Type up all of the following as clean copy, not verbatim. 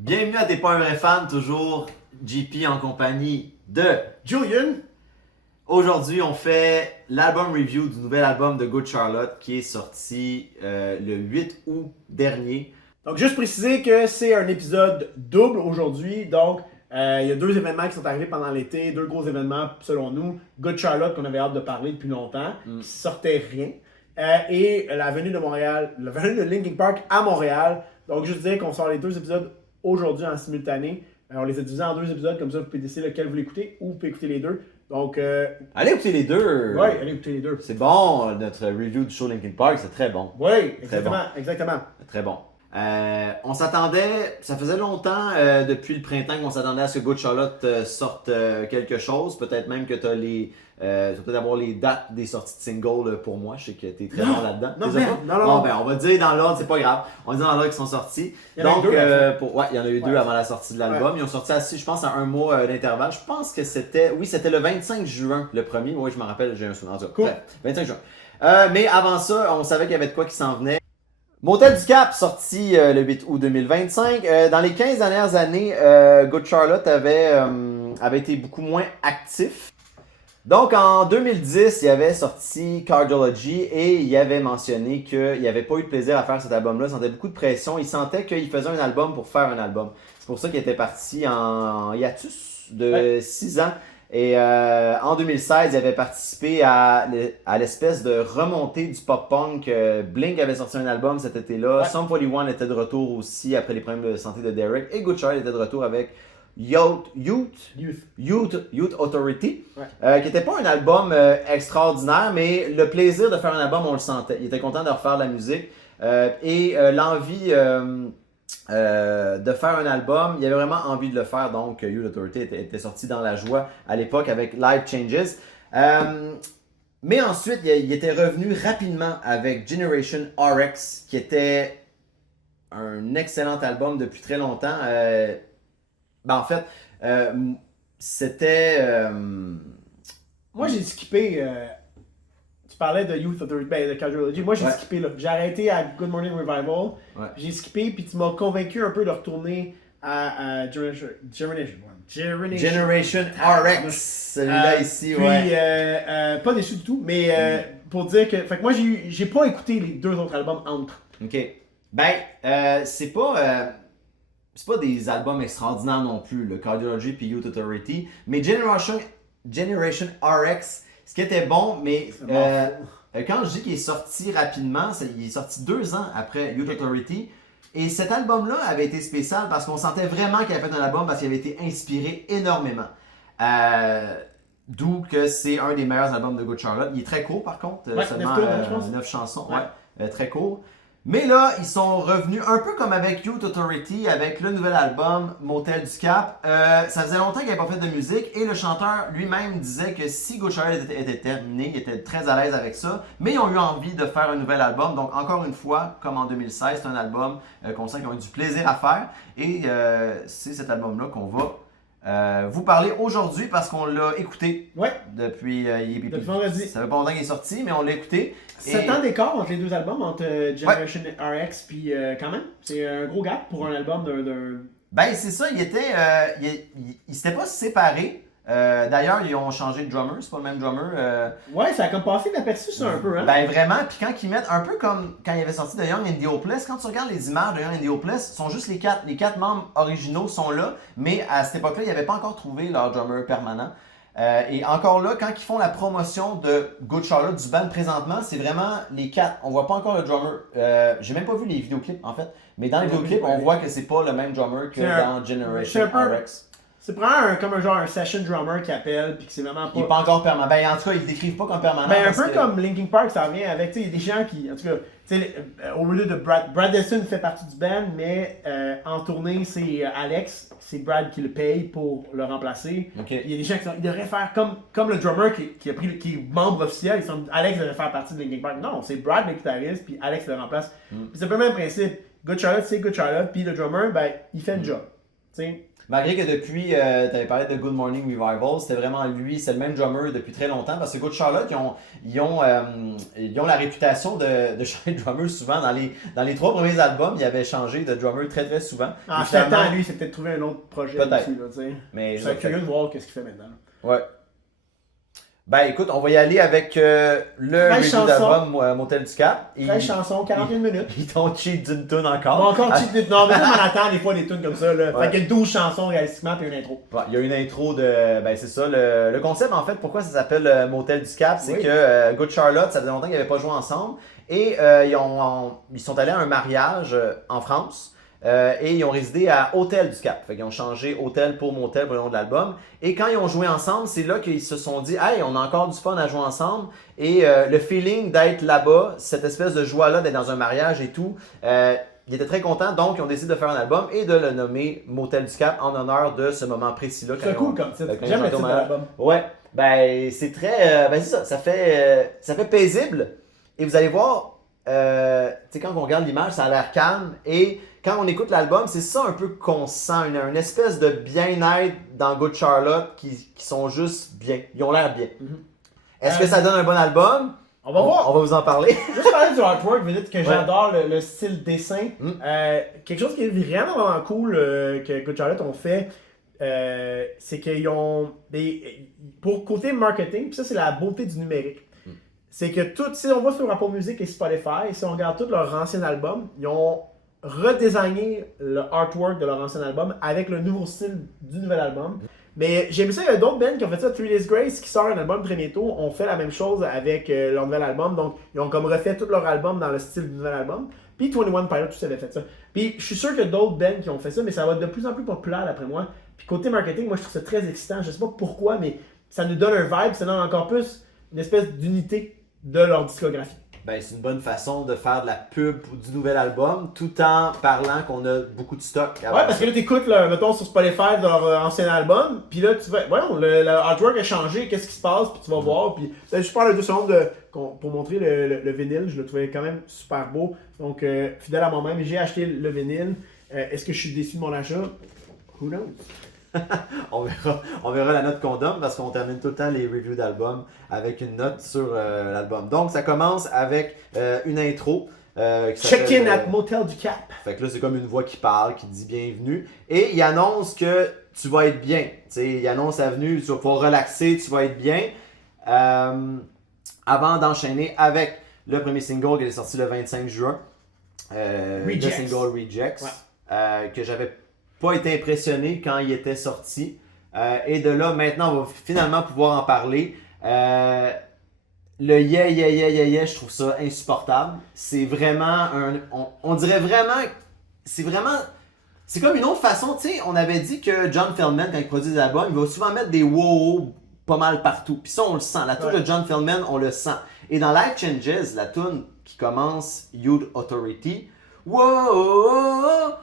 Bienvenue à T'es pas un vrai fan, toujours JP en compagnie de Julian. Aujourd'hui, on fait l'album review du nouvel album de Good Charlotte qui est sorti le 8 août dernier. Donc, juste préciser que c'est un épisode double aujourd'hui. Donc, il y a deux événements qui sont arrivés pendant l'été, deux gros événements selon nous. Good Charlotte, qu'on avait hâte de parler depuis longtemps, qui sortait rien. Et la venue de Montréal, la venue de Linkin Park à Montréal. Donc, juste dire qu'on sort les deux épisodes aujourd'hui en simultané. On les a divisés en deux épisodes, comme ça vous pouvez décider lequel vous voulez écouter ou vous pouvez écouter les deux. Donc, Allez écouter les deux! ouais, allez écouter les deux. C'est bon, notre review du show Linkin Park, c'est très bon. Oui, exactement, exactement. Très bon. On s'attendait, ça faisait longtemps depuis le printemps qu'on s'attendait à ce que Good Charlotte sorte quelque chose. Peut-être même que tu as les. Tu vas peut-être avoir les dates des sorties de singles pour moi. Je sais que tu es très bon là-dedans. Non, T'es pas? non. Bon, ben, on va dire dans l'ordre, c'est pas grave. On dit dans l'ordre qu'ils sont sortis. Il y en a eu deux, ouais, il y en a eu deux avant la sortie de l'album. Ils ont sorti je pense, à un mois d'intervalle. Je pense que c'était. Oui, c'était le 25 juin, le premier. Oui, je me rappelle, j'ai un souvenir. En tout cas, Cool. bref, 25 juin. Mais avant ça, on savait qu'il y avait de quoi qui s'en venait. Motel du Cap, sorti le 8 août 2025. Dans les 15 dernières années, Good Charlotte avait été beaucoup moins actif. Donc en 2010, il avait sorti Cardiology et il avait mentionné qu'il n'avait pas eu de plaisir à faire cet album-là. Il sentait beaucoup de pression. Il sentait qu'il faisait un album pour faire un album. C'est pour ça qu'il était parti en hiatus de 6 ans. Et en 2016, il avait participé à l'espèce de remontée du pop-punk. Blink avait sorti un album cet été-là. Ouais. Sum 41 était de retour aussi après les problèmes de santé de Derek. Et Good Charlotte était de retour avec Youth Authority, qui n'était pas un album extraordinaire, mais le plaisir de faire un album, on le sentait. Il était content de refaire de la musique. Et l'envie de faire un album, il avait vraiment envie de le faire, donc Youth Authority était sorti dans la joie à l'époque avec Life Changes. Mais ensuite, il était revenu rapidement avec Generation RX, qui était un excellent album depuis très longtemps. En fait, c'était... Moi, j'ai skippé. Tu parlais de Youth Authority, de Cardiology. Moi, j'ai skippé là. J'ai arrêté à Good Morning Revival. Ouais. J'ai skippé, puis tu m'as convaincu un peu de retourner à Generation RX, celui-là ici, puis, ouais. pas déçu du tout, mais pour dire que. Fait que moi, j'ai pas écouté les deux autres albums entre. Ok. Ben, c'est pas des albums extraordinaires non plus, le Cardiology puis Youth Authority, mais Generation RX, ce qui était bon, mais quand je dis qu'il est sorti rapidement, il est sorti 2 ans après Youth Authority, et cet album-là avait été spécial parce qu'on sentait vraiment qu'il avait fait un album parce qu'il avait été inspiré énormément. D'où que c'est un des meilleurs albums de Good Charlotte. Il est très court par contre, seulement 9 chansons, très court. Mais là, ils sont revenus un peu comme avec Youth Authority, avec le nouvel album Motel du Cap. Ça faisait longtemps qu'il n'avait pas fait de musique et le chanteur lui-même disait que si Good Charlotte était terminé, il était très à l'aise avec ça. Mais ils ont eu envie de faire un nouvel album. Donc encore une fois, comme en 2016, c'est un album qu'on sent qu'ils ont eu du plaisir à faire. Et c'est cet album-là qu'on va vous parler aujourd'hui parce qu'on l'a écouté depuis vendredi. Ça fait pas longtemps qu'il est sorti, mais on l'a écouté. 7 ans d'écart entre les deux albums, entre Generation RX puis quand même, c'est un gros gap pour un album d'un... Ben c'est ça, il s'était pas séparé. D'ailleurs, ils ont changé de drummer, c'est pas le même drummer. Ouais, ça a comme passé inaperçu ça un peu, hein? Ben vraiment, puis quand ils mettent, un peu comme quand il avait sorti de Young and the Hopeless, quand tu regardes les images de Young and the Hopeless, sont juste les quatre membres originaux sont là, mais à cette époque-là, ils n'avaient pas encore trouvé leur drummer permanent. Et encore là, quand ils font la promotion de Good Charlotte du band présentement, c'est vraiment les 4. On voit pas encore le drummer. J'ai même pas vu les vidéoclips en fait, mais dans les vidéoclips, on voit que c'est pas le même drummer que dans Generation RX. C'est vraiment comme un session drummer qui appelle, puis que c'est vraiment pas... Il n'est pas encore permanent. Ben, en tout cas, ils ne décrivent pas comme permanent. Ben, un peu comme Linkin Park, ça revient avec, tu sais, il y a des gens qui, en tout cas, tu sais, au lieu de Brad Delson fait partie du band, mais en tournée, c'est Alex, c'est Brad qui le paye pour le remplacer. Okay. Il y a des gens qui devraient faire comme le drummer qui est membre officiel, Alex devrait faire partie de Linkin Park. Non, c'est Brad le guitariste, puis Alex le remplace. Puis c'est un peu le même principe. Good Charlotte, c'est Good Charlotte, puis le drummer, ben, il fait le job. sais. Malgré que depuis, tu avais parlé de Good Morning Revival, c'était vraiment lui, c'est le même drummer depuis très longtemps, parce que Good Charlotte, ils ont la réputation de changer de drummer souvent. Dans les 3 premiers albums, ils avaient changé de drummer très très souvent. En fait, lui, c'est peut-être trouvé un autre projet peut-être. aussi, là, tu sais. Mais je suis curieux de voir qu'est-ce qu'il fait maintenant. Ouais. Ben écoute, on va y aller avec le review d'album Motel du Cap. Vraie chanson, 41 minutes. Ils t'ont cheat d'une tune encore. Bon, encore cheat d'une... Non, mais ça, on attend des fois des tunes comme ça. Là. Ouais. Fait qu'il y a 12 chansons réalistiquement puis une intro. Ouais, il y a une intro de... Ben c'est ça, le concept en fait, pourquoi ça s'appelle Motel du Cap, c'est que Good Charlotte, ça faisait longtemps qu'ils n'avaient pas joué ensemble. Et ils sont allés à un mariage en France. Et ils ont résidé à Hôtel du Cap. Fait qu'ils ont changé hôtel pour motel pour le nom de l'album. Et quand ils ont joué ensemble, c'est là qu'ils se sont dit « Hey, on a encore du fun à jouer ensemble. » Et le feeling d'être là-bas, cette espèce de joie-là d'être dans un mariage et tout, ils étaient très contents. Donc, ils ont décidé de faire un album et de le nommer Motel du Cap en honneur de ce moment précis-là. C'est cool comme titre. J'aime le titre de l'album. Ouais. Ben, c'est très... ben, c'est ça. Ça fait paisible. Et vous allez voir, tu sais, quand on regarde l'image, ça a l'air calme. Et quand on écoute l'album, c'est ça un peu qu'on sent, une espèce de bien-être dans Good Charlotte qui sont juste bien. Ils ont l'air bien. Est-ce que ça donne un bon album? On va voir. On va vous en parler. Juste parler du artwork, vite, que j'adore le style dessin. Quelque chose qui est vraiment cool que Good Charlotte ont fait, c'est qu'ils ont pour côté marketing, puis ça c'est la beauté du numérique. C'est que si on va sur Apple Music et Spotify, si on regarde tous leurs anciens albums, ils ont redesigné le artwork de leur ancien album avec le nouveau style du nouvel album. Mais j'aime ça, il y a d'autres bands qui ont fait ça. 3 Days Grace, qui sort un album très bientôt, ont fait la même chose avec leur nouvel album. Donc, ils ont comme refait tout leur album dans le style du nouvel album. Puis 21 Pilots, tous avaient fait ça. Puis je suis sûr qu'il y a d'autres bands qui ont fait ça, mais ça va être de plus en plus populaire d'après moi. Puis côté marketing, moi je trouve ça très excitant. Je sais pas pourquoi, mais ça nous donne un vibe, ça donne encore plus une espèce d'unité de leur discographie. Ben, c'est une bonne façon de faire de la pub du nouvel album tout en parlant qu'on a beaucoup de stock. Ouais, parce que là, t'écoutes, mettons, sur Spotify leur ancien album, puis là, tu vas. Voyons, le artwork a changé, qu'est-ce qui se passe, puis tu vas voir. Puis je parle de 2 secondes pour montrer le vinyle, je le trouvais quand même super beau. Donc, fidèle à moi-même, j'ai acheté le vinyle. Est-ce que je suis déçu de mon achat? Who knows? on verra la note qu'on donne parce qu'on termine tout le temps les reviews d'albums avec une note sur l'album. Donc ça commence avec une intro. Check-in at Motel du Cap. Fait que là c'est comme une voix qui parle, qui dit bienvenue. Et il annonce que tu vas être bien. T'sais, il annonce la venue, tu vas pouvoir relaxer, tu vas être bien. Avant d'enchaîner avec le premier single qui est sorti le 25 juin. Le single Rejects. Ouais. Que j'avais pas été impressionné quand il était sorti. Et de là, maintenant, on va finalement pouvoir en parler. Le yeah, je trouve ça insupportable. C'est vraiment on dirait vraiment... C'est comme une autre façon, tu sais, on avait dit que John Feldmann, quand il produit des albums, il va souvent mettre des wow pas mal partout. Puis ça, on le sent. La tune de John Feldmann, on le sent. Et dans Life Changes, la tune qui commence Youth Authority, wow,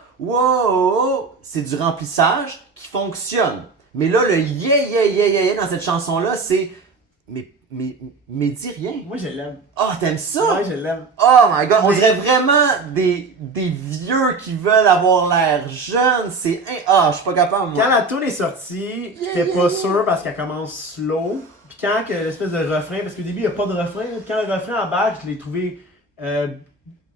c'est du remplissage qui fonctionne. Mais là, le yeah dans cette chanson-là, c'est... Mais dis rien. Moi, je l'aime. Oh, t'aimes ça? Ouais, je l'aime. Oh my god, on dirait vraiment des vieux qui veulent avoir l'air jeunes. C'est... Ah, je suis pas capable, moi. Quand la tune est sortie, j'étais pas sûr parce qu'elle commence slow. Puis quand l'espèce de refrain, parce qu'au début, il n'y a pas de refrain. Quand le refrain embarque, je l'ai trouvé...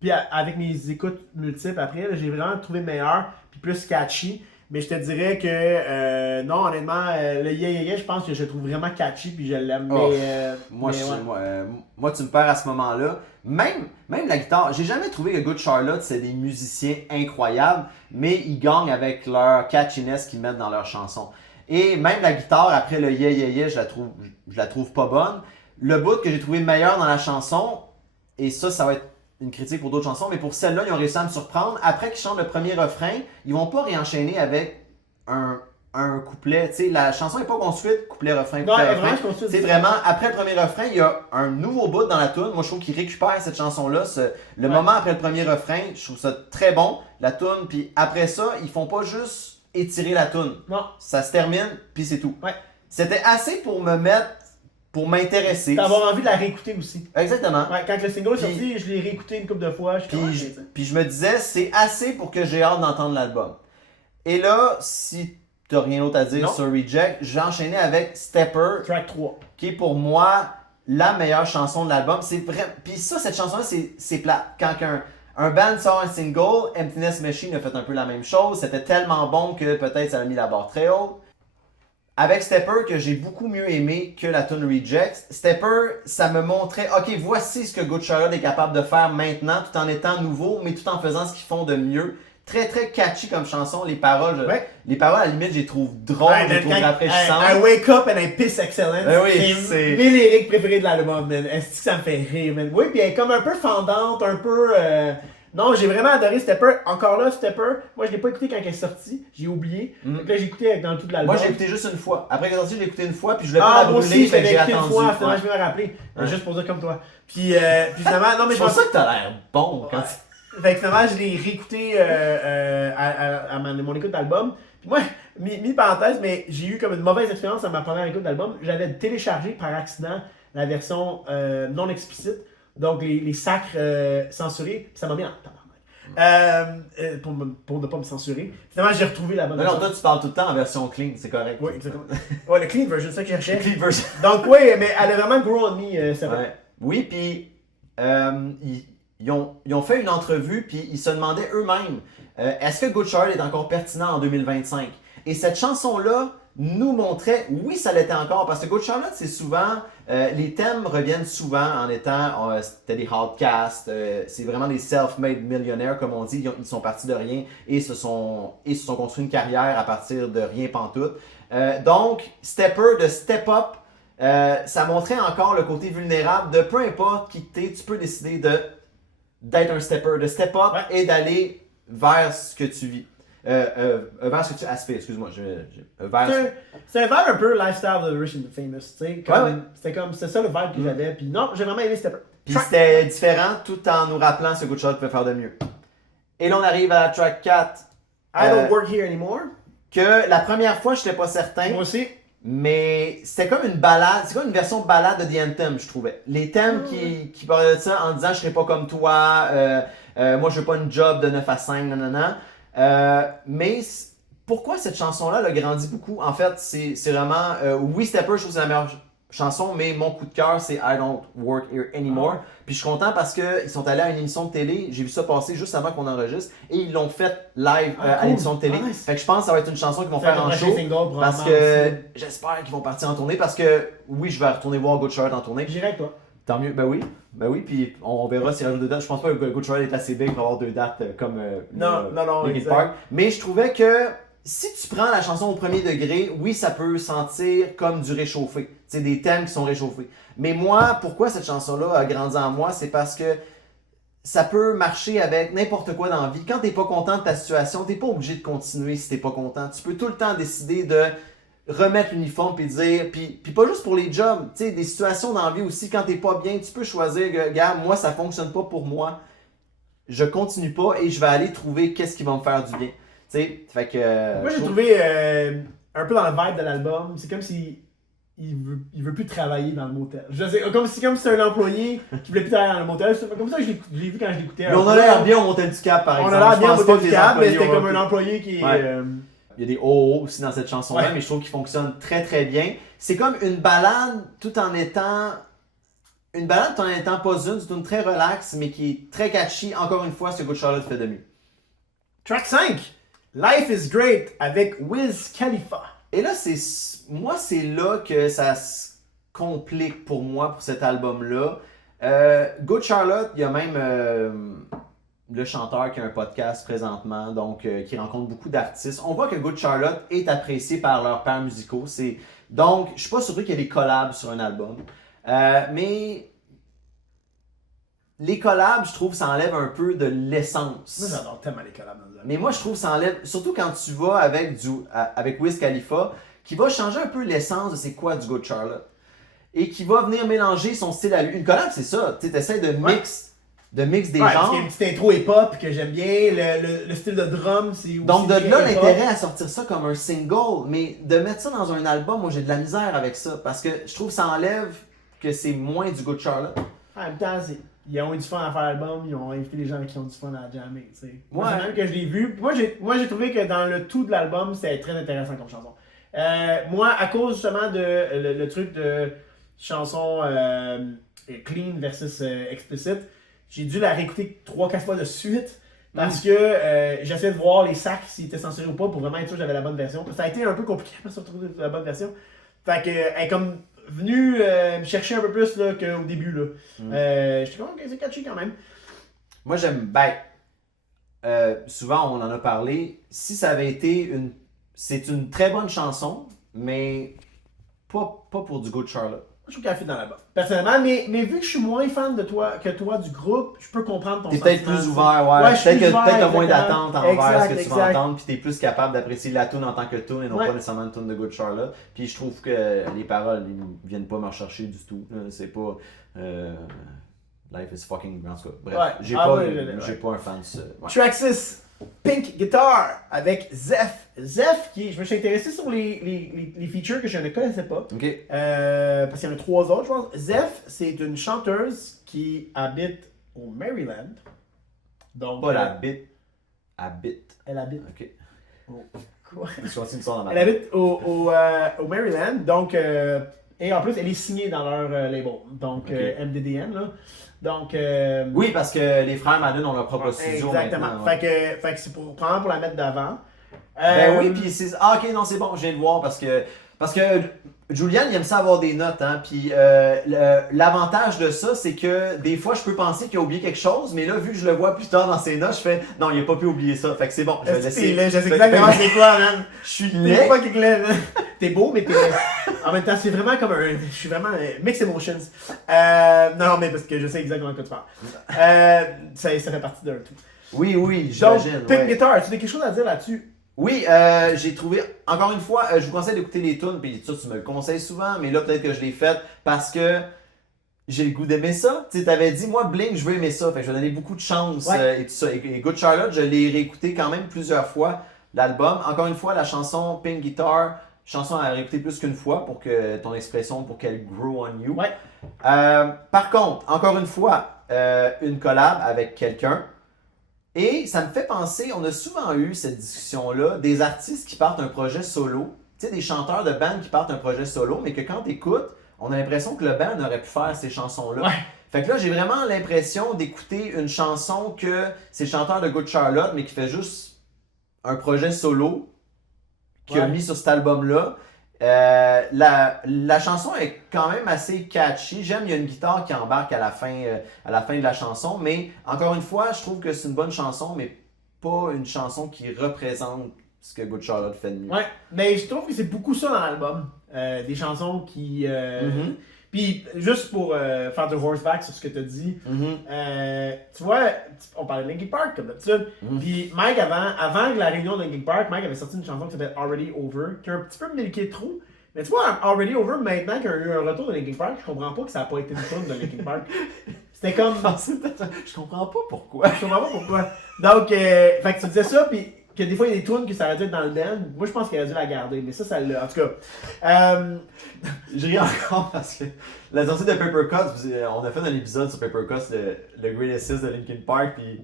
Puis avec mes écoutes multiples après, j'ai vraiment trouvé meilleur, puis plus catchy. Mais je te dirais que non, honnêtement, le yeah, je pense que je le trouve vraiment catchy, puis je l'aime. Oh, moi, tu me perds à ce moment-là. Même la guitare, j'ai jamais trouvé que Good Charlotte, c'est des musiciens incroyables, mais ils gagnent avec leur catchiness qu'ils mettent dans leurs chansons. Et même la guitare, après le yeah, je la trouve pas bonne. Le bout que j'ai trouvé meilleur dans la chanson, et ça va être une critique pour d'autres chansons, mais pour celle-là, ils ont réussi à me surprendre. Après qu'ils chantent le premier refrain, ils vont pas réenchaîner avec un couplet. T'sais, la chanson n'est pas construite couplet-refrain. Non, elle est vraiment construite. C'est vraiment, après le premier refrain, il y a un nouveau bout dans la tune. Moi, je trouve qu'ils récupèrent cette chanson-là. Le moment après le premier refrain, je trouve ça très bon, la tune. Puis après ça, ils font pas juste étirer la tune. Non. Ça se termine, puis c'est tout. Ouais. C'était assez pour m'intéresser. D'avoir envie de la réécouter aussi. Exactement. Ouais, quand le single est sorti, je l'ai réécouté une couple de fois. Puis je me disais, c'est assez pour que j'ai hâte d'entendre l'album. Et là, si t'as rien d'autre à dire Non. sur Reject, j'ai enchaîné avec Stepper, Track 3. qui est pour moi la meilleure chanson de l'album. C'est vrai. Puis ça, cette chanson-là, c'est plate. Quand un band sort un single, Emptiness Machine a fait un peu la même chose. C'était tellement bon que peut-être ça a mis la barre très haute. Avec Stepper, que j'ai beaucoup mieux aimé que la tune Reject, Stepper, ça me montrait, ok, voici ce que Good Charlotte est capable de faire maintenant, tout en étant nouveau, mais tout en faisant ce qu'ils font de mieux. Très très catchy comme chanson, les paroles, les paroles à la limite, je les trouve drôles, je les trouve rafraîchissantes. I wake up and I piss excellence. Ben oui, c'est mes lyriques préférées de l'album, man. Est-ce que ça me fait rire, man? Oui, puis elle est comme un peu fendante, un peu. Non, j'ai vraiment adoré Stepper. Encore là, Stepper, moi je l'ai pas écouté quand elle est sortie, j'ai oublié. Donc là, j'ai écouté dans tout de l'album. Moi, j'ai écouté juste une fois. Après qu'elle est sortie, je l'ai écouté une fois, puis je voulais pas Ah, la moi brûler, aussi, je fait que l'ai j'ai écouté une attendu. fois, finalement, je vais me rappeler. Juste pour dire comme toi. Puis finalement, non, mais C'est pour ça que t'as l'air bon quand Fait que finalement, je l'ai réécouté à mon écoute d'album. Puis moi, mis parenthèse, mais j'ai eu comme une mauvaise expérience à ma première écoute d'album. J'avais téléchargé par accident la version non explicite, donc les sacres censurés, puis ça m'a mis en tabarnak. Pour ne pas me censurer. Finalement, j'ai retrouvé la bonne Non, version. toi, tu parles tout le temps en version clean, c'est correct. Oui, exactement. Ouais, le clean version, c'est ça que je cherchais. Clean version. Donc, oui, mais elle a vraiment grow on me, ça va. Ouais. Oui, puis ils ont fait une entrevue, puis ils se demandaient eux-mêmes est-ce que Good Charlotte est encore pertinent en 2025? Et cette chanson-là nous montrait, oui, ça l'était encore, parce que Good Charlotte, c'est souvent, les thèmes reviennent souvent en étant, c'était des hardcasts, c'est vraiment des self-made millionnaires, comme on dit, ils sont partis de rien et se sont construits une carrière à partir de rien pantoute. Donc, Stepper, de Step Up, ça montrait encore le côté vulnérable de peu importe qui t'es, tu peux décider d'être un stepper, de step up et d'aller vers ce que tu vis. Vers ce que tu aspires, excuse-moi. C'est un vibe un peu lifestyle de Rich and Famous, tu sais. C'était ça le vibe que j'avais. Puis non, j'ai vraiment aimé Stepper. Puis c'était différent tout en nous rappelant ce que Good Charlotte peut faire de mieux. Et là, on arrive à la track 4. I don't work here anymore. Que la première fois, je n'étais pas certain. Moi aussi. Mais c'était comme une balade, c'est comme une version balade de The Anthem, je trouvais. Les thèmes qui parlaient de ça en disant je serai pas comme toi, moi je veux pas une job de 9 à 5, nanana. Mais pourquoi cette chanson-là a grandi beaucoup? En fait, c'est vraiment, oui, Stepper, je trouve que c'est la meilleure chanson, mais mon coup de cœur, c'est I Don't Work Here Anymore. Puis je suis content parce qu'ils sont allés à une émission de télé, j'ai vu ça passer juste avant qu'on enregistre, et ils l'ont fait live à l'émission de télé. Fait que je pense que ça va être une chanson qu'ils vont faire en show, parce que j'espère qu'ils vont partir en tournée, parce que oui, je vais retourner voir Good Charlotte en tournée. J'irai avec toi. Tant mieux, ben oui, puis on verra s'il rajoute 2 dates. Je pense pas que Good Charlotte est assez big pour avoir 2 dates comme non, Linkin Park. Mais je trouvais que si tu prends la chanson au premier degré, oui, ça peut sentir comme du réchauffé. C'est des thèmes qui sont réchauffés. Mais moi, pourquoi cette chanson-là a grandi en moi, c'est parce que ça peut marcher avec n'importe quoi dans la vie. Quand t'es pas content de ta situation, t'es pas obligé de continuer si t'es pas content. Tu peux tout le temps décider de remettre l'uniforme puis dire, puis pas juste pour les jobs, tu sais, des situations dans la vie aussi, quand t'es pas bien, tu peux choisir, gars, moi ça fonctionne pas pour moi, je continue pas et je vais aller trouver qu'est-ce qui va me faire du bien. Tu sais, fait que... Moi j'ai trouvé un peu dans le vibe de l'album, c'est comme si il veut plus travailler dans le motel. Comme si c'est un employé qui voulait plus travailler dans le motel. C'est comme ça que je l'ai vu quand je l'écoutais. Mais on a l'air bien au Motel du Cap, par exemple. On a l'air bien au Motel Motel du Cap, mais c'était comme un employé qui... Il y a des oh aussi dans cette chanson-là, mais je trouve qu'il fonctionne très très bien. C'est comme une balade tout en étant... Une balade tout en étant pas c'est une très relax, mais qui est très catchy. Encore une fois, ce que Good Charlotte fait de mieux. Track 5, Life is Great avec Wiz Khalifa. Et là, c'est là que ça se complique pour moi, pour cet album-là. Good Charlotte, il y a même le chanteur qui a un podcast présentement, donc qui rencontre beaucoup d'artistes. On voit que Good Charlotte est apprécié par leurs pairs musicaux. Donc, je suis pas surpris qu'il y ait des collabs sur un album. Mais les collabs, je trouve, ça enlève un peu de l'essence. Moi, j'adore tellement les collabs dans le album. Mais moi, je trouve que ça enlève, surtout quand tu vas avec Wiz Khalifa, qui va changer un peu l'essence de c'est quoi du Good Charlotte. Et qui va venir mélanger son style à lui. Une collab, c'est ça. Tu essaies de mix des genres. Parce qu'il y a une petite intro hip-hop que j'aime bien. Le style de drum, c'est aussi. Donc, de là, l'intérêt à sortir ça comme un single. Mais de mettre ça dans un album, moi, j'ai de la misère avec ça. Parce que je trouve que ça enlève que c'est moins du Good Charlotte. En même temps, ils ont eu du fun à faire l'album, ils ont invité les gens qui ont du fun à jammer, tu sais. Moi, Ouais. c'est même que je l'ai vu. Moi, j'ai trouvé que dans le tout de l'album, c'était très intéressant comme chanson. Moi, à cause justement de le truc de chanson clean versus explicit, j'ai dû la réécouter 3-4 fois de suite. Parce que j'essayais de voir les sacs s'ils étaient censurés ou pas pour vraiment être sûr que j'avais la bonne version. Ça a été un peu compliqué de se retrouver la bonne version. Fait que elle est comme venue me chercher un peu plus là, qu'au début. Là. J'étais comme, ok, c'est catchy quand même. Moi, j'aime. Souvent, on en a parlé. Si ça avait été une. C'est une très bonne chanson, mais pas pour du Good Charlotte. Je trouve qu'elle fit dans la bas. Personnellement, mais vu que je suis moins fan de toi que toi du groupe, je peux comprendre ton T'es sentiment. peut-être plus ouvert, ouais. Je suis Peut-être que plus ouvert, t'as moins exactement. d'attente envers ce que tu Exact. vas entendre, puis t'es plus capable d'apprécier la tune en tant que tune et non Ouais. pas nécessairement une tune de Good Charlotte. Puis je trouve que les paroles, ils viennent pas me rechercher du tout. C'est pas. Life is fucking. En tout cas, bref. Ouais. J'ai Ah pas, ouais, j'ai pas un fan de ça. Ouais. Track 6, Pink Guitar avec Zeph. Zeph, je me suis intéressé sur les features que je ne connaissais pas. Ok. Parce qu'il y en a 3 autres, je pense. Zeph, c'est une chanteuse qui habite au Maryland. Donc, Pas la bite. Habite. elle habite. Ok. Quoi? Je continue ça dans ma Elle habite au Maryland. Donc, et en plus, elle est signée dans leur label. Donc, Ok. MDDN. Là. Donc, Oui, parce que les frères Madden ont leur propre studio. exactement. Maintenant, ouais. Fait que c'est probablement pour la mettre d'avant. Ben oui, puis c'est. Ah, ok, non, c'est bon, je viens de voir parce que Julian, il aime ça avoir des notes, hein. Puis l'avantage de ça, c'est que des fois, je peux penser qu'il a oublié quelque chose, mais là, vu que je le vois plus tard dans ses notes, je fais non, il a pas pu oublier ça. Fait que c'est bon, je vais laisser. Je sais exactement c'est quoi, man. Je suis T'es laid. pas qui laid, man. T'es beau, mais t'es laid. En même temps, c'est vraiment comme un. Je suis vraiment. Mixed emotions. Non, mais parce que je sais exactement quoi tu parles. Ça fait partie d'un tout. Oui, oui, Donc, j'imagine. Pink ouais. Guitar, tu as quelque chose à dire là-dessus? Oui, j'ai trouvé, encore une fois, je vous conseille d'écouter les tunes, puis ça, tu me le conseilles souvent, mais là, peut-être que je l'ai fait parce que j'ai le goût d'aimer ça. Tu sais, t'avais dit, moi, Blink, je veux aimer ça, fait que je vais donner beaucoup de chance Ouais. et tout ça. Et Good Charlotte, je l'ai réécouté quand même plusieurs fois, l'album. Encore une fois, la chanson Pink Guitar, chanson à réécouter plus qu'une fois pour que ton expression, pour qu'elle grow on you. Ouais. Par contre, encore une fois, une collab avec quelqu'un. Et ça me fait penser, on a souvent eu cette discussion-là, des artistes qui partent un projet solo, tu sais, des chanteurs de band qui partent un projet solo, mais que quand tu écoutes, on a l'impression que le band aurait pu faire ces chansons-là. Ouais. Fait que là, j'ai vraiment l'impression d'écouter une chanson que c'est le chanteur de Good Charlotte, mais qui fait juste un projet solo, qu'il a Ouais. mis sur cet album-là. La chanson est quand même assez catchy. J'aime, il y a une guitare qui embarque à la fin de la chanson, mais encore une fois, je trouve que c'est une bonne chanson, mais pas une chanson qui représente ce que Good Charlotte fait de mieux. Ouais, mais je trouve que c'est beaucoup ça dans l'album. Des chansons qui. Mhm. Puis, juste pour faire de horseback sur ce que tu as dit, Mhm. tu vois, on parlait de Linkin Park comme d'habitude. Mhm. Puis, Mike, avant la réunion de Linkin Park, Mike avait sorti une chanson qui s'appelle Already Over, qui a un petit peu milqué trop. Mais tu vois, Already Over, maintenant qu'il y a eu un retour de Linkin Park, je comprends pas que ça n'a pas été une tune de Linkin Park. C'était comme. Je comprends pas pourquoi. Je comprends pas pourquoi. Donc, fait que tu disais ça, puis que des fois il y a des tunes que ça aurait dû être dans le band. Moi, je pense qu'il aurait dû la garder, mais ça l'a. En tout cas. Je ris encore parce que la sortie de Paper Cuts, on a fait un épisode sur Paper Cuts, le Greatest Hits de Linkin Park, puis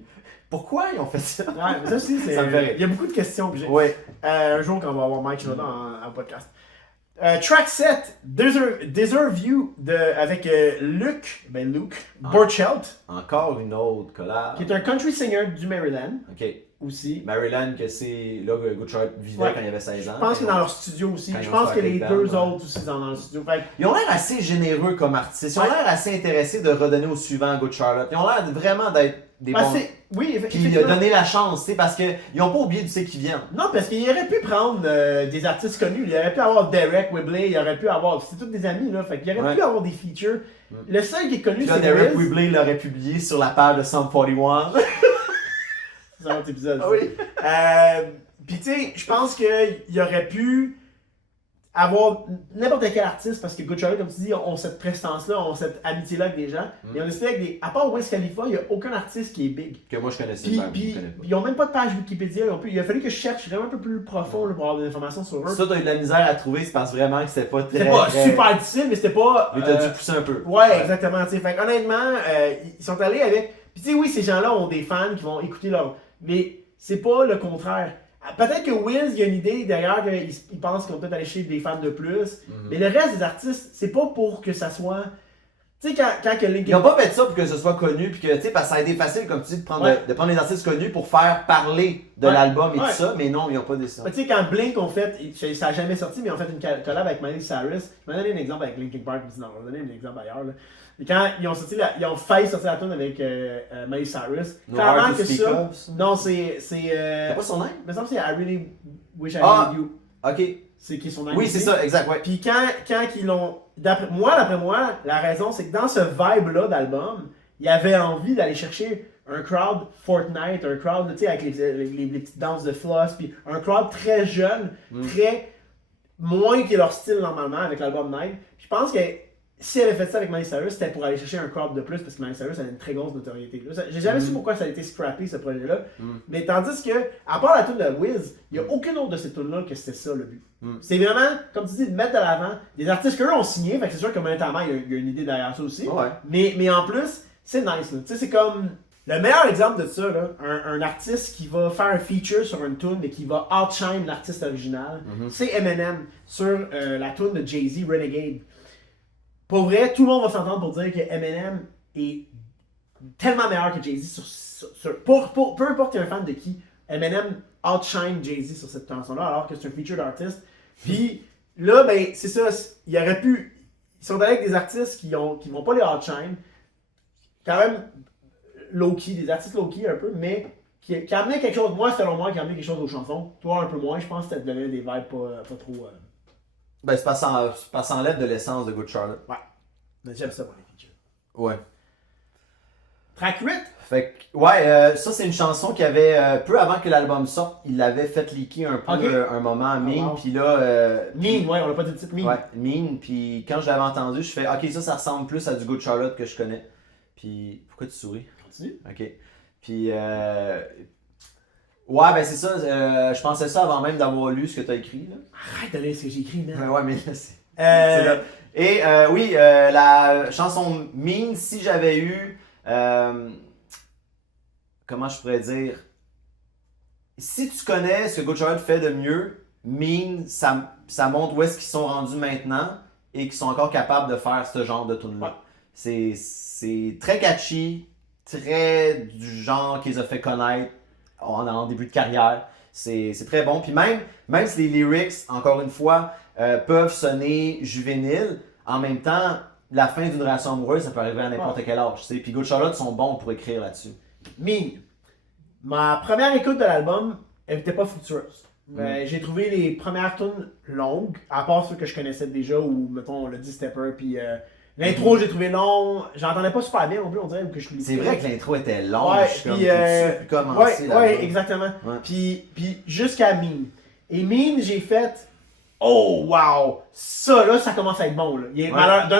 pourquoi ils ont fait ça? Ouais, mais ça aussi, c'est. Ça me fait rire. Il y a beaucoup de questions. Puis Ouais. un jour, quand on va avoir Mike Shinoda en podcast. Track 7, Deserve You avec Luke Borchelt, Encore une autre collab. qui est un country singer du Maryland Ok. aussi. Maryland, que c'est là que Good Charlotte vivait Ouais. quand il avait 16 ans. Je pense que dans leur studio aussi. Quand Je ils pense ont que fait les Big deux Band, ouais. autres aussi sont dans le studio. Fait que Ils ont l'air assez généreux comme artistes. Ils ont Ouais. l'air assez intéressés de redonner au suivant à Good Charlotte. Ils ont l'air vraiment d'être des ben, bons. oui, Puis effectivement. donner la chance, tu sais, parce qu'ils n'ont pas oublié d'où c'est qu'ils viennent. Non, parce qu'il aurait pu prendre des artistes connus. Il aurait pu avoir Derek Whibley, il aurait pu avoir. C'est tous des amis, là. Fait qu'il aurait Ouais. pu avoir des features. Le seul qui est connu, Puis là, c'est Derek Wiz. Whibley l'aurait publié sur la page de Sum 41. C'est un autre épisode. Ah oui. Puis tu sais, je pense qu'il aurait pu avoir n'importe quel artiste, parce que Good Charlotte, comme tu dis, ont cette prestance-là, ont cette amitié-là avec des gens. Et on a décidé avec des. À part Wiz Khalifa, il n'y a aucun artiste qui est big. Que moi je connaissais Puis, pas. ils n'ont même pas de page Wikipédia. Il a fallu que je cherche vraiment un peu plus profond là, pour avoir des informations sur eux. Ça, t'as eu de la misère à trouver, c'est parce vraiment que c'était pas très. C'était pas super difficile, mais c'était pas. Mais t'as dû pousser un peu. Ouais, exactement. T'sais. Fait honnêtement, ils sont allés avec. Puis tu sais, oui, ces gens-là ont des fans qui vont écouter leur. Mais c'est pas le contraire. Peut-être que Wiz, il y a une idée derrière qu'ils pensent qu'ils vont peut-être aller chez des fans de plus. Mais le reste des artistes, c'est pas pour que ça soit. Tu sais, quand que Linkin Ils n'ont pas fait ça pour que ce soit connu, puis que, tu sais, parce que ça a été facile, comme tu dis, de prendre des artistes connus pour faire parler de l'album et tout ça, mais non, ils n'ont pas décidé. Tu sais, quand Blink ont fait, ça n'a jamais sorti, mais ils ont fait une collab avec Miley Cyrus. Je vais donner un exemple avec Linkin Park, non, je vais donner un exemple ailleurs. Là. Et quand ils ont failli sortir la tune avec Miley Cyrus, No clairement Hard to que Speak ça. Up, Non, c'est. C'est pas son nom? Il me semble que c'est I Really Wish I Had You. Ok. C'est qui est son nom. Oui, c'est ça, exact, ouais. Puis quand ils l'ont. D'après moi, la raison, c'est que dans ce vibe-là d'album, il avait envie d'aller chercher un crowd Fortnite, un crowd, tu sais, avec les petites danses de floss, puis un crowd très jeune, très. moins que leur style normalement avec l'album Night. Je pense que si elle avait fait ça avec Miley Cyrus, c'était pour aller chercher un crowd de plus parce que Miley Cyrus a une très grosse notoriété. J'ai jamais su pourquoi ça a été scrappé ce projet-là. Mais tandis que, à part la tune de Wiz, il n'y a aucune autre de ces tunes-là que c'était ça le but. C'est vraiment, comme tu dis, de mettre de l'avant des artistes qu'eux ont signé. Fait que c'est sûr que momentanément, il y a une idée derrière ça aussi. Ouais. Mais en plus, c'est nice. Tu sais, c'est comme. Le meilleur exemple de ça, là, un artiste qui va faire un feature sur une tune et qui va outshine l'artiste original, c'est Eminem sur la tune de Jay-Z, Renegade. Pour vrai, tout le monde va s'entendre pour dire que Eminem est tellement meilleur que Jay-Z peu importe tu es un fan de qui, Eminem outshine Jay-Z sur cette chanson-là alors que c'est un feature d'artiste. Puis là, ben, c'est ça, il aurait pu. Ils sont allés avec des artistes qui vont pas les outshine. Quand même low-key, des artistes low-key un peu, mais qui amenaient quelque chose. Moi, selon moi, qui amenait quelque chose aux chansons. Toi, un peu moins, je pense que ça te donnait des vibes pas trop. Ben, c'est pas sans l'aide de l'essence de Good Charlotte. Ouais. Mais j'aime ça, moi, les features. Ouais. Track 8? Fait que, ouais, ça c'est une chanson qui avait, peu avant que l'album sorte, il l'avait fait leaker un peu un moment à Mean, puis là... Mean, ouais, on l'a pas dit de titre, Mean. Ouais, Mean, puis quand je l'avais entendu, je fais, ok, ça ressemble plus à du Good Charlotte que je connais. Puis, pourquoi tu souris? Continue. Ok. Puis, ouais, ben c'est ça, je pensais ça avant même d'avoir lu ce que tu as écrit, là. Arrête de lire ce que j'ai écrit, man. Ouais, mais là, c'est là. Et oui, la chanson Mean, si j'avais eu... comment je pourrais dire? Si tu connais ce que Good Charlotte fait de mieux, Mean, ça montre où est-ce qu'ils sont rendus maintenant et qu'ils sont encore capables de faire ce genre de tune-là. Ouais. C'est très catchy, très du genre qu'ils ont fait connaître en début de carrière. C'est très bon. Puis même si les lyrics, encore une fois, peuvent sonner juvéniles, en même temps, la fin d'une relation amoureuse, ça peut arriver à n'importe quel âge. T'sais. Puis Good Charlotte sont bons pour écrire là-dessus. Mean. Ma première écoute de l'album, elle n'était pas fructueuse. J'ai trouvé les premières tunes longues, à part ceux que je connaissais déjà, ou mettons le 10 Stepper, puis l'intro j'ai trouvé long, j'entendais pas super bien non plus, on dirait que je C'est vrai que l'intro était longue, ouais, je suis comme commencer ouais, exactement. Ouais. Puis jusqu'à Mean. Et Mean, j'ai fait oh wow! Ça là, ça commence à être bon. Là.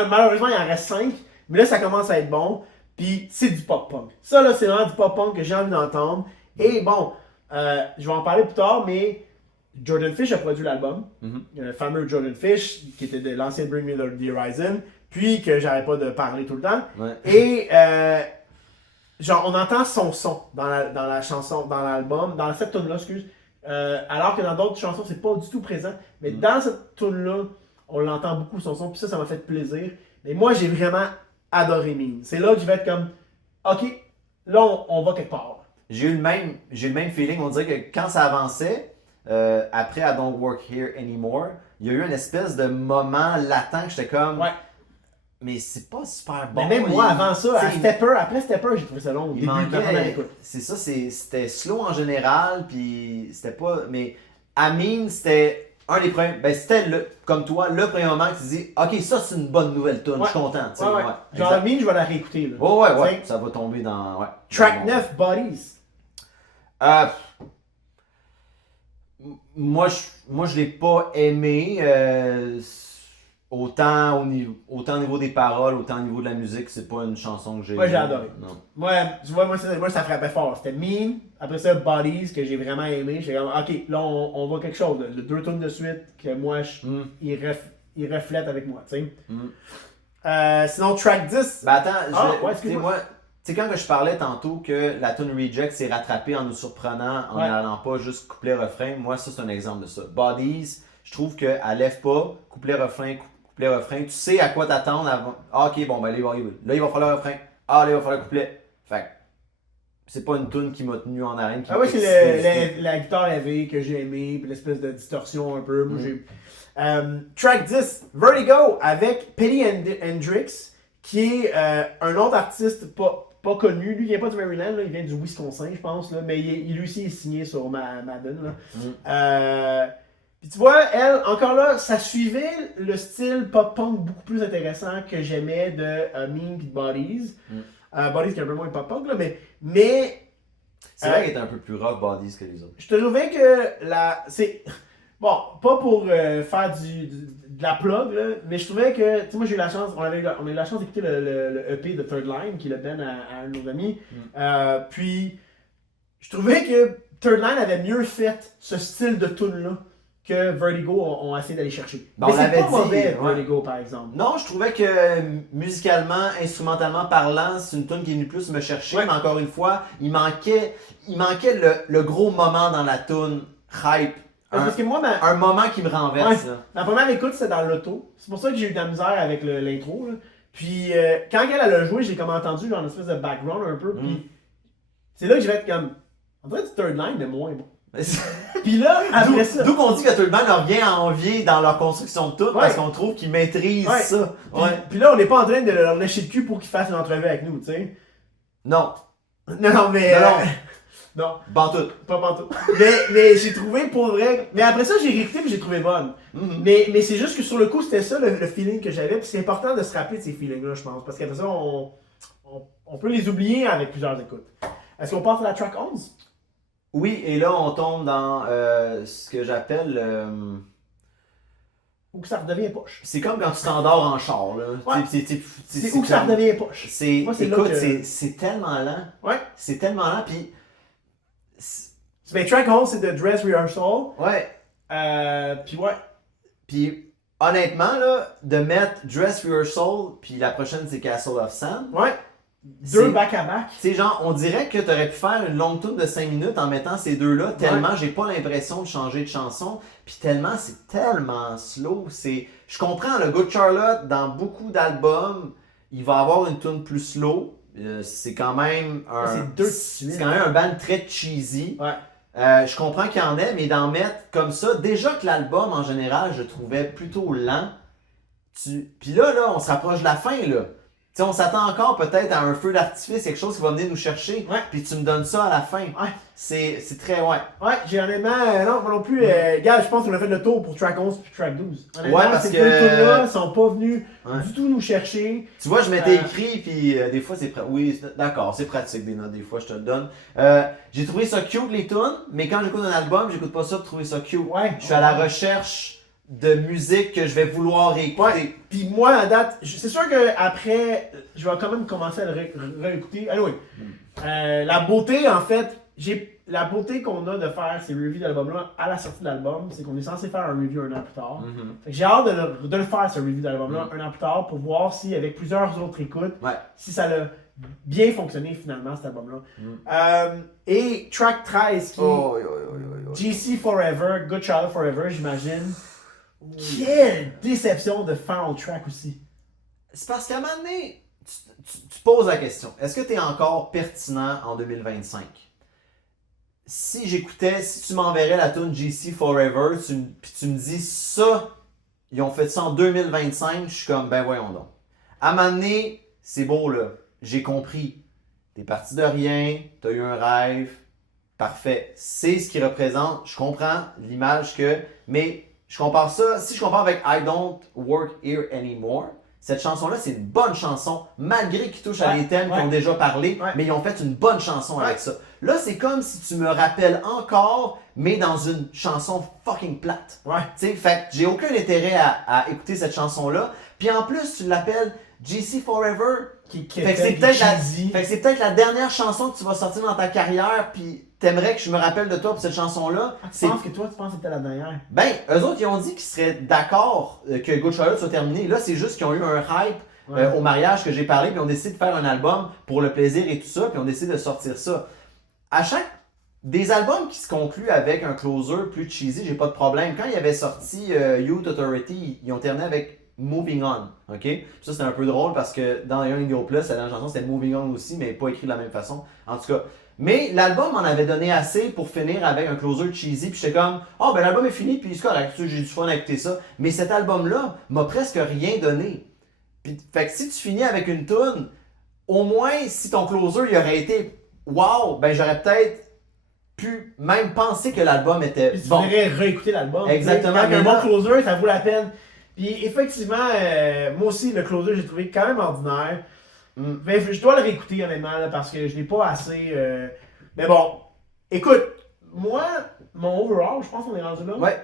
Malheureusement, il en reste 5, mais là ça commence à être bon. Puis c'est du pop-punk. Ça là, c'est vraiment du pop-punk que j'ai envie d'entendre. Et bon, je vais en parler plus tard, mais Jordan Fish a produit l'album. Le fameux Jordan Fish, qui était de l'ancien Bring Me the Horizon, puis que j'arrête pas de parler tout le temps. Ouais. Et genre, on entend son son dans la chanson, dans l'album, dans cette tune-là, excuse. Alors que dans d'autres chansons, c'est pas du tout présent. Mais dans cette tune-là, on l'entend beaucoup son son, puis ça m'a fait plaisir. Mais moi, j'ai vraiment adoré Mean. C'est là que je vais être comme, ok, là, on va quelque part. J'ai eu le même feeling. On dirait que quand ça avançait, après I Don't Work Here Anymore, il y a eu une espèce de moment latent que j'étais comme. Ouais. Mais c'est pas super bon. Mais même moi, avant ça, après Stepper, j'ai trouvé ça long. Il manquait. C'est ça, c'était slow en général, puis c'était pas. Mais à Mean, c'était un des premiers. Ben, c'était comme toi, le premier moment que tu dis, ok, ça c'est une bonne nouvelle tune, je suis content. Ouais. Genre Mean, je vais la réécouter. Là. Ouais. Ça va tomber dans. Ouais, Track 9, Bodies. moi, je l'ai pas aimé. Autant au niveau des paroles, autant au niveau de la musique, c'est pas une chanson que j'ai Moi, j'ai adoré. Non. Moi, tu vois, moi, ça frappait fort. C'était Mean, après ça, Bodies, que j'ai vraiment aimé. J'ai comme, ok, là, on voit quelque chose. Le 2 tunes de suite, que moi, il reflète avec moi, tu sais. Sinon, track 10. Ben attends, ouais, tu sais, moi, tu sais, quand que je parlais tantôt que la tune Reject s'est rattrapée en nous surprenant, en n'allant pas juste couplet-refrain, moi, ça, c'est un exemple de ça. Bodies, je trouve qu'elle lève pas, couplet-refrain, couplet-refrain, tu sais à quoi t'attendre avant. Ah, ok, bon, ben là, il va falloir le refrain. Ah, là, il va falloir le couplet. Fait que, c'est pas une tune qui m'a tenu en haleine. Ah ouais, c'est la guitare heavy que j'ai aimé, puis l'espèce de distorsion un peu. Moi, j'ai... track 10, Vertigo, avec Petty Hendrix, qui est un autre artiste pas connu. Lui, il vient pas du Maryland, là, il vient du Wisconsin, je pense, là, mais lui aussi est signé sur Madden. Puis tu vois, elle, encore là, ça suivait le style pop-punk beaucoup plus intéressant que j'aimais de Mean et Bodies. Bodies qui est un peu moins pop-punk, là, mais c'est vrai qu'elle est un peu plus rough Bodies que les autres. je te trouvais que c'est... Bon, pas pour faire de la plug, là, mais je trouvais que, tu sais, moi j'ai eu la chance, on a eu la chance d'écouter le EP de Third Line, qui le donne à un de nos amis. Puis, je trouvais que Third Line avait mieux fait ce style de tune-là que Vertigo ont essayé d'aller chercher. Ben, mais on c'est l'avait pas dit, mauvais, Vertigo, par exemple. Non, je trouvais que musicalement, instrumentalement parlant, c'est une tune qui est venue plus me chercher, mais encore une fois, il manquait le gros moment dans la tune, hype. Parce que moi, un moment qui me renverse. Là. La première écoute, c'était dans l'auto. C'est pour ça que j'ai eu de la misère avec l'intro. Puis quand elle a joué, j'ai comme entendu genre une espèce de background un peu. Puis c'est là que je vais être comme. On dirait du Third Line de moins bon. Puis là, après ça. D'où qu'on dit que tout le monde leur vient envier dans leur construction de tout parce qu'on trouve qu'ils maîtrisent ça. Puis là, on n'est pas en train de leur lâcher le cul pour qu'ils fassent une entrevue avec nous, tu sais. Non. Non, mais. Non. Pantoute. Pas pantoute. mais j'ai trouvé pour vrai. Mais après ça, j'ai réécouté et j'ai trouvé bonne. Mais c'est juste que sur le coup, c'était ça le feeling que j'avais. Puis c'est important de se rappeler de ces feelings-là, je pense. Parce qu'après ça, on peut les oublier avec plusieurs écoutes. Est-ce qu'on passe à la track 11? Oui, et là, on tombe dans ce que j'appelle. Ou que ça redevient poche. C'est comme quand tu t'endors en char. Là. Ouais. C'est où que ça redevient poche. Écoute, c'est tellement lent. Ouais. C'est tellement lent. Puis. Mais track 11, c'est de Dress Rehearsal. Ouais. Puis ouais. Puis honnêtement, là, de mettre Dress Rehearsal, puis la prochaine c'est Castle of Sand. Ouais. Deux back-à-back. C'est genre, on dirait que tu aurais pu faire une longue tune de 5 minutes en mettant ces deux-là, tellement j'ai pas l'impression de changer de chanson, puis tellement c'est tellement slow. Je comprends, le Good Charlotte, dans beaucoup d'albums, il va avoir une tune plus slow. C'est quand même c'est quand même un band très cheesy. Ouais. Je comprends qu'il y en ait, mais d'en mettre comme ça, déjà que l'album en général, je trouvais plutôt lent. Puis là, on se rapproche de la fin, là. T'sais, on s'attend encore peut-être à un feu d'artifice, quelque chose qui va venir nous chercher. Ouais. Puis tu me donnes ça à la fin. Ouais. C'est très ouais. Ouais, j'ai honnêtement, non, moi non plus, gars, je pense qu'on a fait le tour pour track 11 puis track 12. Honnêtement, Ouais, parce ces que. deux tunes-là sont pas venus du tout nous chercher. Tu vois, je m'étais écrit, puis des fois c'est oui, d'accord, c'est pratique des notes, des fois je te le donne. J'ai trouvé ça cute les tunes, mais quand j'écoute un album, j'écoute pas ça pour trouver ça cute. Ouais. Je suis à la recherche de musique que je vais vouloir écouter. Ouais. Puis moi, à date, c'est sûr qu'après, je vais quand même commencer à le réécouter. Anyway, la beauté, en fait, la beauté qu'on a de faire ces reviews d'album-là à la sortie de l'album, c'est qu'on est censé faire un review un an plus tard. Fait que j'ai hâte de le faire, ce review d'album-là, un an plus tard, pour voir si, avec plusieurs autres écoutes, si ça a bien fonctionné finalement, cet album-là. Et track 13, qui GC Forever, Good Charlotte Forever, j'imagine. Quelle déception de final track aussi. C'est parce qu'à un moment donné, tu poses la question, est-ce que tu es encore pertinent en 2025? Si tu m'enverrais la tune GC Forever, puis tu me dis ça, ils ont fait ça en 2025, je suis comme, ben voyons donc. À un moment donné, c'est beau là, j'ai compris. T'es parti de rien, t'as eu un rêve, parfait. C'est ce qui représente, je comprends l'image mais je compare ça, si je compare avec I Don't Work Here Anymore, cette chanson-là, c'est une bonne chanson, malgré qu'ils touchent à des thèmes qui ont déjà parlé, mais ils ont fait une bonne chanson avec ça. Là, c'est comme si tu me rappelles encore mais dans une chanson fucking plate. Ouais. Tu sais, fait que j'ai aucun intérêt à écouter cette chanson-là. Puis en plus, tu l'appelles JC Forever. Fait que c'est peut-être la dernière chanson que tu vas sortir dans ta carrière, puis t'aimerais que je me rappelle de toi pour cette chanson-là. Tu penses que c'était la dernière? Ben, eux autres, ils ont dit qu'ils seraient d'accord que Good Charlotte soit terminé. Là, c'est juste qu'ils ont eu un hype au mariage que j'ai parlé, puis ils ont décidé de faire un album pour le plaisir et tout ça, puis ils ont décidé de sortir ça. À chaque des albums qui se concluent avec un closer plus cheesy, j'ai pas de problème. Quand ils avaient sorti Youth Authority, ils ont terminé avec Moving On, ok? Puis ça, c'était un peu drôle parce que dans Young Go Plus, la dernière chanson, c'était Moving On aussi, mais pas écrit de la même façon. En tout cas, mais l'album m'en avait donné assez pour finir avec un closer cheesy, puis j'étais comme, oh ben l'album est fini, puis c'est correct, j'ai du fun à écouter ça. Mais cet album-là m'a presque rien donné. Puis, fait que si tu finis avec une tune, au moins si ton closer il aurait été wow, ben j'aurais peut-être pu même penser que l'album était Puis tu bon. devrais réécouter l'album. Exactement. Quand Mais un là- bon closer, ça vaut la peine. Puis effectivement, moi aussi, le closer, j'ai trouvé quand même ordinaire. Mais je dois le réécouter honnêtement là, parce que je l'ai pas assez. Mais bon, écoute, moi, mon overall, je pense qu'on est rendu là. Ouais.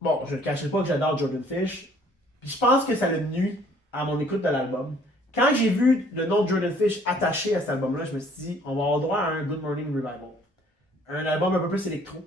Bon, je ne cacherai pas que j'adore Jordan Fish. Puis je pense que ça l'a nu à mon écoute de l'album. Quand j'ai vu le nom de Jordan Fish attaché à cet album-là, je me suis dit, on va avoir droit à un Good Morning Revival. Un album un peu plus électro.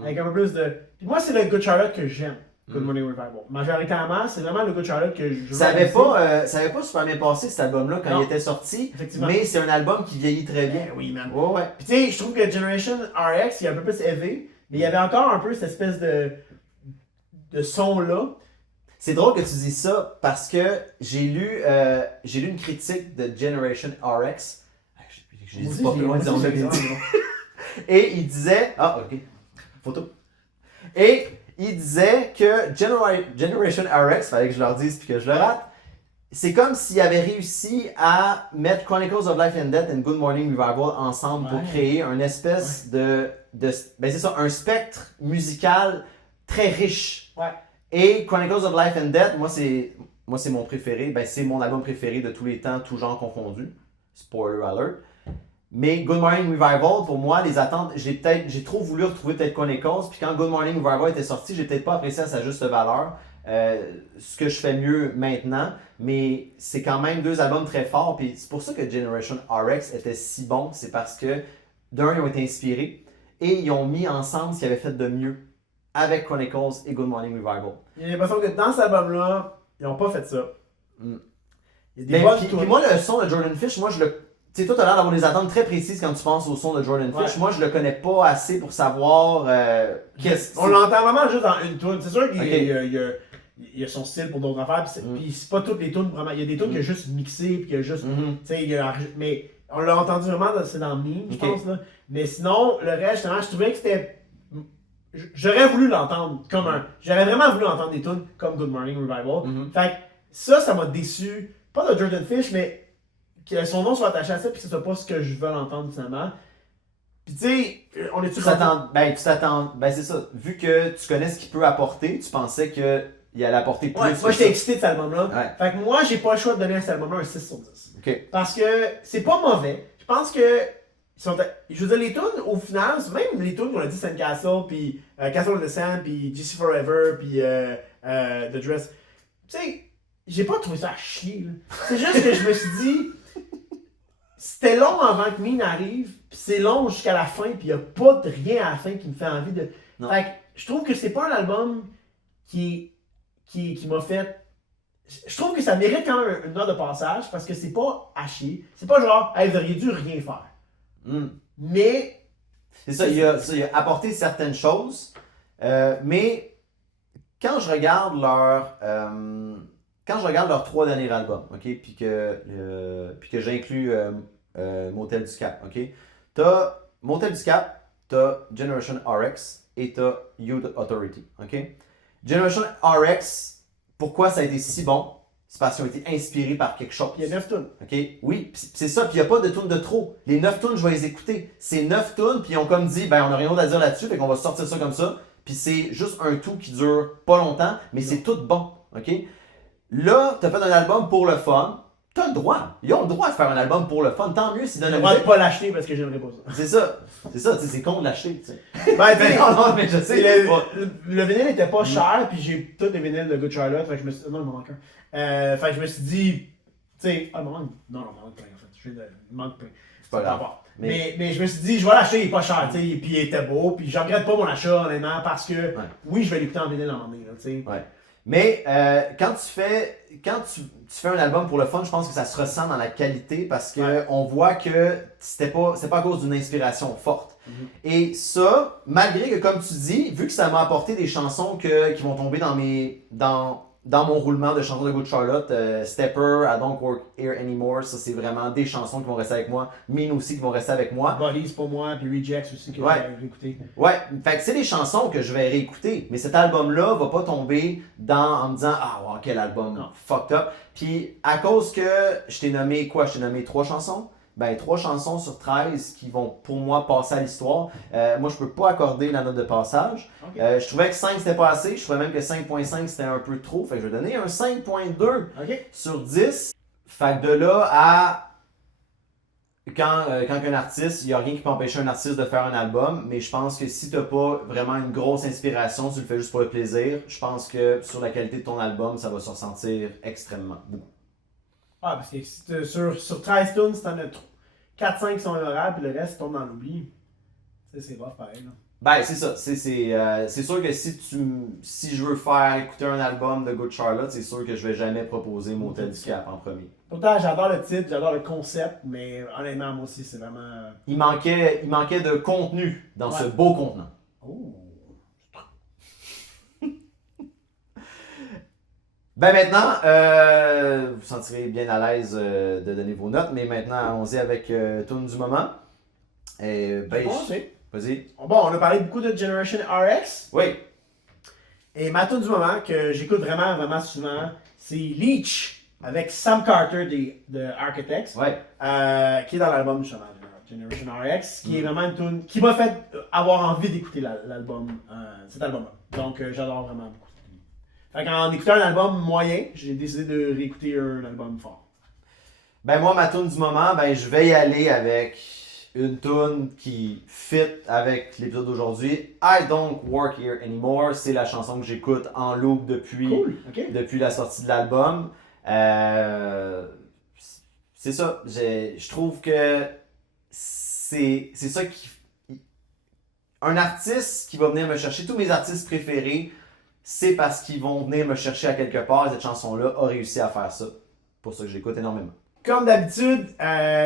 Avec un peu plus de. Puis moi, c'est le Good Charlotte que j'aime. Good Morning Revival. Majoritairement, c'est vraiment le Good Charlotte que je veux. Ça avait pas super bien passé cet album-là quand Non. il était sorti, Effectivement. mais c'est un album qui vieillit très bien. Ben oui, man. Ouais, ouais. Puis tu sais, je trouve que Generation RX, il est un peu plus élevé, mais il y avait encore un peu cette espèce de son-là. C'est drôle que tu dis ça parce que j'ai lu une critique de Generation RX. J'ai dit pas plus loin, disons le Et il disait. Ah, ok. Photo. Et il disait que Generation RX, fallait que je leur dise puis que je le rate, c'est comme s'il avait réussi à mettre Chronicles of Life and Death et Good Morning Revival ensemble pour créer une espèce de. Ben c'est ça, un spectre musical très riche. Ouais. Et Chronicles of Life and Death, moi c'est mon préféré. Ben, c'est mon album préféré de tous les temps, tout genre confondu. Spoiler alert. Mais Good Morning Revival, pour moi, les attentes, j'ai trop voulu retrouver peut-être Chronicles. Puis quand Good Morning Revival était sorti, j'ai peut-être pas apprécié à sa juste valeur. Ce que je fais mieux maintenant. Mais c'est quand même deux albums très forts. Puis c'est pour ça que Generation RX était si bon. C'est parce que, d'un, ils ont été inspirés. Et ils ont mis ensemble ce qu'ils avaient fait de mieux avec Chronicles et Good Morning Revival. J'ai l'impression que dans cet album-là, ils n'ont pas fait ça. Mm. Il y a des Mais bonnes puis tunes. moi, le son de Jordan Fish, moi, je le. Tu sais, toi, t'as l'air d'avoir des attentes très précises quand tu penses au son de Jordan Fish. Ouais. Moi, je le connais pas assez pour savoir qu'est-ce On l'entend vraiment juste dans une tune. C'est sûr qu'il Ok. y a son style pour d'autres affaires. Puis c'est pas toutes les tunes vraiment. Il y a des tunes qu'il a juste mixées. Puis qu'il a juste. Mhm. Tu sais, mais on l'a entendu vraiment, c'est dans Meme, je Ok. pense. Là. Mais sinon, le reste, justement, je trouvais que c'était. J'aurais voulu l'entendre comme un. J'aurais vraiment voulu entendre des tunes comme Good Morning Revival. Mhm. Fait que ça m'a déçu. Pas de Jordan Fish, mais que son nom soit attaché à ça, puis que ce soit pas ce que je veux entendre finalement. Puis tu sais, on est-tu Tu t'attends. Ben, c'est ça. Vu que tu connais ce qu'il peut apporter, tu pensais qu'il allait apporter plus. Ouais, que moi ça. j'étais excité de cet album-là. Ouais. Fait que moi, j'ai pas le choix de donner à cet album-là un 6 sur 10. Ok. Parce que c'est pas mauvais. Je pense que. Je veux dire, les tunes, au final, c'est même les tunes qu'on a dit Sandcastle, puis Castle in the Sand, puis GC Forever, puis The Dress. Tu sais, j'ai pas trouvé ça à chier. Là. C'est juste que je me suis dit. C'était long avant que Mine arrive, puis c'est long jusqu'à la fin, puis il y a pas de rien à la fin qui me fait envie de. Non. Fait que je trouve que c'est pas un album qui m'a fait. Je trouve que ça mérite quand même une note de passage parce que c'est pas à chier. C'est pas genre, hey, vous auriez dû rien faire. Mm. Mais. C'est ça, il a apporté certaines choses, mais quand je regarde leurs 3 derniers albums, ok, puis que j'inclus Motel du Cap, ok, t'as Motel du Cap, t'as Generation RX et t'as Youth Authority, ok. Generation RX, pourquoi ça a été si bon? C'est parce qu'ils ont été inspirés par quelque chose. Il y a 9 tunes. OK? Oui, pis c'est ça, puis il n'y a pas de tunes de trop. Les 9 tunes, je vais les écouter. C'est 9 tunes, puis ils ont comme dit, ben on n'a rien d'autre à dire là-dessus, fait qu'on va sortir ça comme ça. Puis c'est juste un tout qui dure pas longtemps, mais c'est tout bon. OK? Là, t'as fait un album pour le fun. t'as le droit. Ils ont le droit de faire un album pour le fun. Tant mieux s'ils donnent J'ai la le droit de musique. pas l'acheter parce que j'aimerais pas ça. C'est ça. Tu sais, c'est con de l'acheter, tu sais. Ben, tu sais, non, mais je sais. le vinyle était pas cher, puis j'ai tous les vinyles de Good Charlotte, fait que je me suis non, il m'en manque un. Fait que je me suis dit, tu sais, il m'en manque, non, il m'en manque plein en fait, il m'en manque plein. C'est pas grave. Mais je me suis dit, je vais l'acheter, il est pas cher, tu sais, puis il était beau, puis je regrette pas mon achat, honnêtement, parce que, oui, je vais l'écouter en vinyle à un moment donné, tu sais. Ouais. Mais quand tu fais un album pour le fun, je pense que ça se ressent dans la qualité parce que on voit que c'est pas à cause d'une inspiration forte. Et ça, malgré que, comme tu dis, vu que ça m'a apporté des chansons qui vont tomber dans mon roulement de chansons de Good Charlotte, Stepper, I Don't Work Here Anymore, ça c'est vraiment des chansons qui vont rester avec moi. Mean aussi qui vont rester avec moi. Bodies pour moi, puis Rejects aussi que j'ai réécouté. Ouais, fait que c'est des chansons que je vais réécouter, mais cet album-là va pas tomber en me disant ah wow, quel album fucked up. Puis à cause que je t'ai nommé 3 chansons. Ben 3 chansons sur 13 qui vont pour moi passer à l'histoire. Moi je peux pas accorder la note de passage. Je trouvais que 5 c'était pas assez. Je trouvais même que 5.5 c'était un peu trop. Fait que je vais donner un 5.2 sur 10. Fait que de là à quand un artiste, il n'y a rien qui peut empêcher un artiste de faire un album, mais je pense que si tu n'as pas vraiment une grosse inspiration, tu le fais juste pour le plaisir, je pense que sur la qualité de ton album, ça va se ressentir extrêmement beaucoup. Ah, parce que si sur 13 tunes, si t'en as 4-5 qui sont mémorables, puis le reste tombe dans l'oubli, c'est rough pareil. Là. Ben, c'est ça. C'est sûr que si je veux faire écouter un album de Good Charlotte, c'est sûr que je vais jamais proposer Motel du Cap en premier. Pourtant, j'adore le titre, j'adore le concept, mais honnêtement, moi aussi, c'est vraiment... Il manquait de contenu dans ce beau contenant. Oh! Ben maintenant, vous vous sentirez bien à l'aise de donner vos notes, mais maintenant, allons-y avec Tune du moment. Et ben, vas-y. Bon, on a parlé beaucoup de Generation RX. Oui. Et ma tune du moment, que j'écoute vraiment, vraiment souvent, c'est Leech, avec Sam Carter de Architects, qui est dans l'album justement, Generation RX, qui est vraiment une tune qui m'a fait avoir envie d'écouter cet album-là. Donc, j'adore vraiment beaucoup. Fait qu'en écoutant un album moyen, j'ai décidé de réécouter un album fort. Ben moi, ma tune du moment, ben je vais y aller avec une tune qui fit avec l'épisode d'aujourd'hui. I Don't Work Here Anymore, c'est la chanson que j'écoute en loop depuis la sortie de l'album. C'est ça, je trouve que c'est ça qui... Un artiste qui va venir me chercher, tous mes artistes préférés, c'est parce qu'ils vont venir me chercher à quelque part et cette chanson-là a réussi à faire ça. C'est pour ça que j'écoute énormément. Comme d'habitude,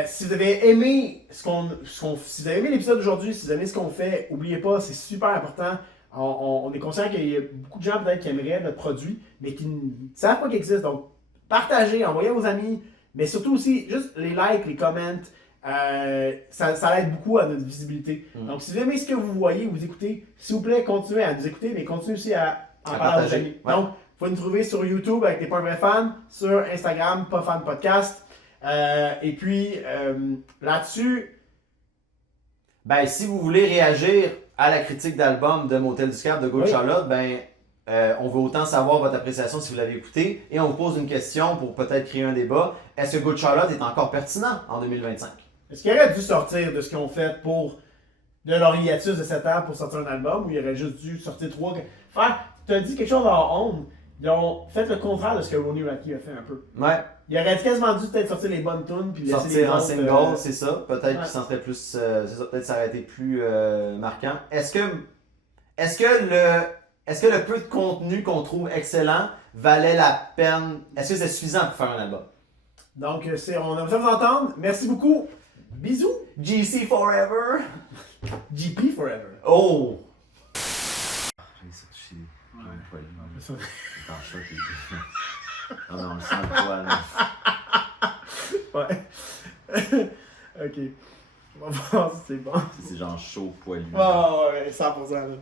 si vous avez aimé si vous avez aimé l'épisode d'aujourd'hui, si vous avez aimé ce qu'on fait, n'oubliez pas, c'est super important. On est conscient qu'il y a beaucoup de gens peut-être qui aimeraient notre produit, mais qui ne savent pas qu'il existe. Donc, partagez, envoyez à vos amis, mais surtout aussi, juste les likes, les comments, ça aide beaucoup à notre visibilité. Donc, si vous aimez ce que vous voyez, vous écoutez, s'il vous plaît, continuez à nous écouter, mais continuez aussi à en parler à vos amis. Donc, vous pouvez nous trouver sur YouTube avec T'es pas un vrai fan, sur Instagram, Pas Fan Podcast. Et puis, là-dessus... Ben, si vous voulez réagir à la critique d'album de Motel du Cap de Good Charlotte, ben, on veut autant savoir votre appréciation si vous l'avez écouté et on vous pose une question pour peut-être créer un débat. Est-ce que Good Charlotte est encore pertinent en 2025? Est-ce qu'il aurait dû sortir de ce qu'ils ont fait de leur hiatus de 7 ans pour sortir un album ou il aurait juste dû sortir 3... Tu as dit quelque chose en honte. Ils ont fait le contraire de ce que Ronnie Radke a fait un peu. Ouais. Il aurait quasiment dû peut-être sortir les bonnes tunes puis laisser les sortir en autres, single, c'est ça. Peut-être qu'il s'en serait plus. C'est ça, peut-être ça aurait été plus marquant. Est-ce que le peu de contenu qu'on trouve excellent valait la peine? Est-ce que c'est suffisant pour faire un album? Donc, on aime ça vous entendre. Merci beaucoup. Bisous. GC Forever. GP Forever. Oh! Oh non, on le sent le poil. Ouais. Ok. On va voir si c'est bon. C'est genre chaud, poilu. Ah ouais, 100% là.